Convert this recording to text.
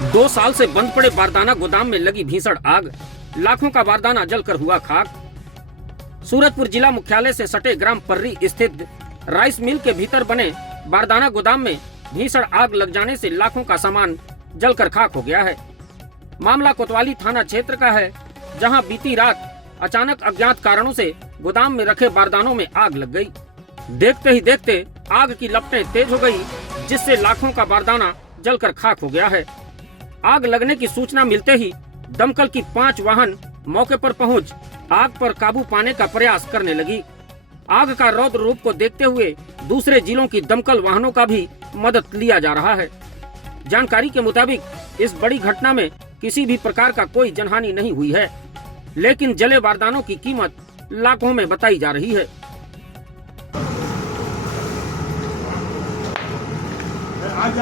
2 साल से बंद पड़े बारदाना गोदाम में लगी भीषण आग, लाखों का बारदाना जलकर हुआ खाक। सूरजपुर जिला मुख्यालय से सटे ग्राम पर्री स्थित राइस मिल के भीतर बने बारदाना गोदाम में भीषण आग लग जाने से लाखों का सामान जलकर खाक हो गया है। मामला कोतवाली थाना क्षेत्र का है, जहां बीती रात अचानक अज्ञात कारणों से गोदाम में रखे बारदानों में आग लग गई। देखते ही देखते आग की लपटें तेज हो गई, जिससे लाखों का बारदाना जलकर खाक हो गया है। आग लगने की सूचना मिलते ही दमकल की 5 वाहन मौके पर पहुंच आग पर काबू पाने का प्रयास करने लगी। आग का रौद्र रूप को देखते हुए दूसरे जिलों की दमकल वाहनों का भी मदद लिया जा रहा है। जानकारी के मुताबिक इस बड़ी घटना में किसी भी प्रकार का कोई जनहानि नहीं हुई है, लेकिन जले बारदानों की कीमत लाखों में बताई जा रही है। आज